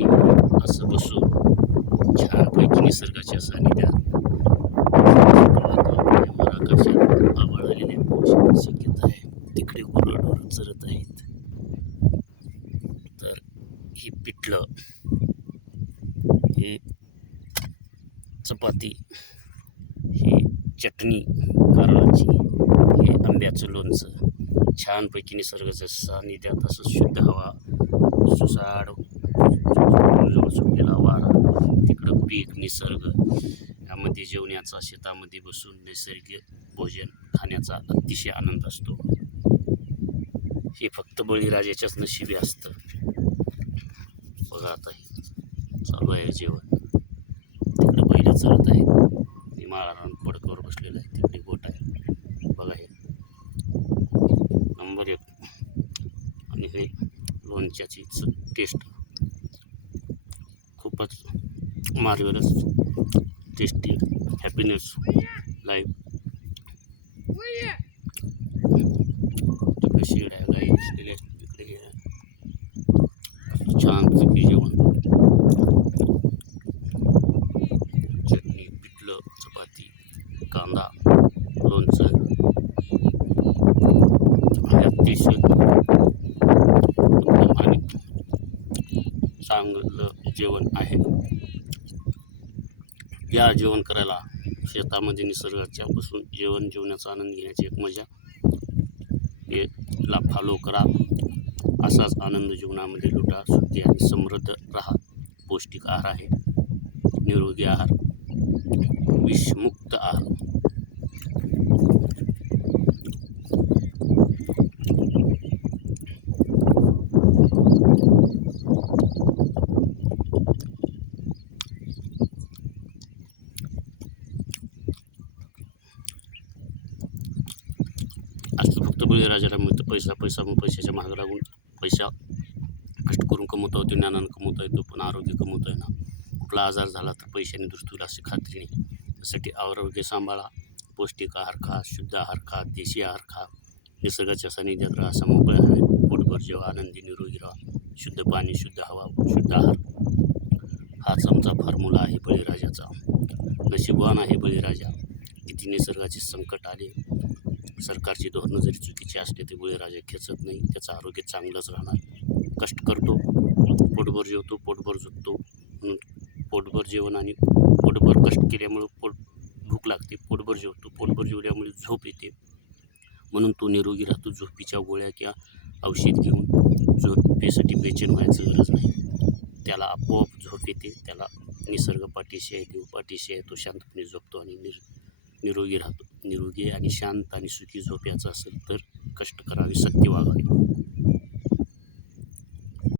ठिकाणी असं बसून छानपैकी निसर्गाच्या सानिध्यात आकाशात आभाळ आलेले पावसाची शक्यता आहे. तिकडे गुरंढोरं चरत आहेत. तर ही पिठलं, हे चपाती, ही चटणी कारळाची, हे आंब्याचं लोणचं, छानपैकी निसर्गाच्या सानिध्यात असं शुद्ध हवा, सुसाड सुटलेला वारा, तिकडं पीक निसर्ग, यामध्ये जेवण्याचा, शेतामध्ये बसून नैसर्गिक भोजन खाण्याचा अतिशय आनंद असतो. हे फक्त बळीराजाच्याच नशिबी असतं. बघा आता चालू आहे जेवण. तिकडे बैल चरत आहेत. मी माळारान पडकावर बसलेला आहे. तिकडे गोट आहे. बघा हे नंबर 1. आणि हे लोणच्याची टेस्ट खूपच मार्वेलस, टेस्टी, हॅपीनेस लाईफ. तिकडे शेड आहे, गाई बसलेले आहेत. तिकडे छानपैकी जेवण, चटणी, पिठलं, चपाती, कांदा, लोणचं, अतिशय आणि चांगलं जेवण आहे. या जेवण करायला शेतामध्ये निसर्गाच्या बसून जेवणाचा आनंद घेण्याची एक मजा. याला फॉलो करा. असाच आनंद जीवनामध्ये लुटा. सुखी आणि समृद्ध राहा. पौष्टिक आहार आहे, निरोगी आहार, विषमुक्त आहार. असं फक्त बळीराजाला मिळतं. पैसा मग पैशाच्या मागे लागून पैसा कष्ट करून कमवता येतो, ज्ञानानं कमवता येतो, पण आरोग्य कमवता येणार. कुठला आजार झाला तर पैशाने दुरुस्त अशी खात्री नाही. त्यासाठी आरोग्य सांभाळा. पौष्टिक आहार खा, शुद्ध आहार खा, देशी आहार खा, निसर्गाच्या सानिध्यात राहा, समोपळे हवेत पोटभर जेवा, आनंदी निरोगी राहा. शुद्ध पाणी, शुद्ध हवा, शुद्ध आहार, हाच आमचा फॉर्म्युला आहे बळीराजाचा. नशीबवान आहे बळीराजा. किती निसर्गाचे संकट आले, सरकारची धोरणं जरी चुकीची असली तरी बळीराजा खेचत नाही. त्याचं आरोग्य चांगलंच राहणार. कष्ट करतो, पोटभर जेवतो, पोटभर झोपतो. म्हणून पोटभर जेवण आणि पोटभर कष्ट केल्यामुळं भूक लागते. पोटभर जेवतो, पोटभर जेवल्यामुळे झोप येते. म्हणून तो निरोगी राहतो. झोपीच्या गोळ्या किंवा औषध घेऊन झोपेसाठी बेचैन व्हायचं गरज नाही. त्याला आपोआप झोप येते. त्याला निसर्ग पाठीशी आहे, देव पाठीशी आहे. तो शांतपणे झोपतो आणि निरोगी राहतो. निरोगी आणि शांत आणि सुखी झोप याचं असेल तर कष्ट करावे, सत्य वागावे.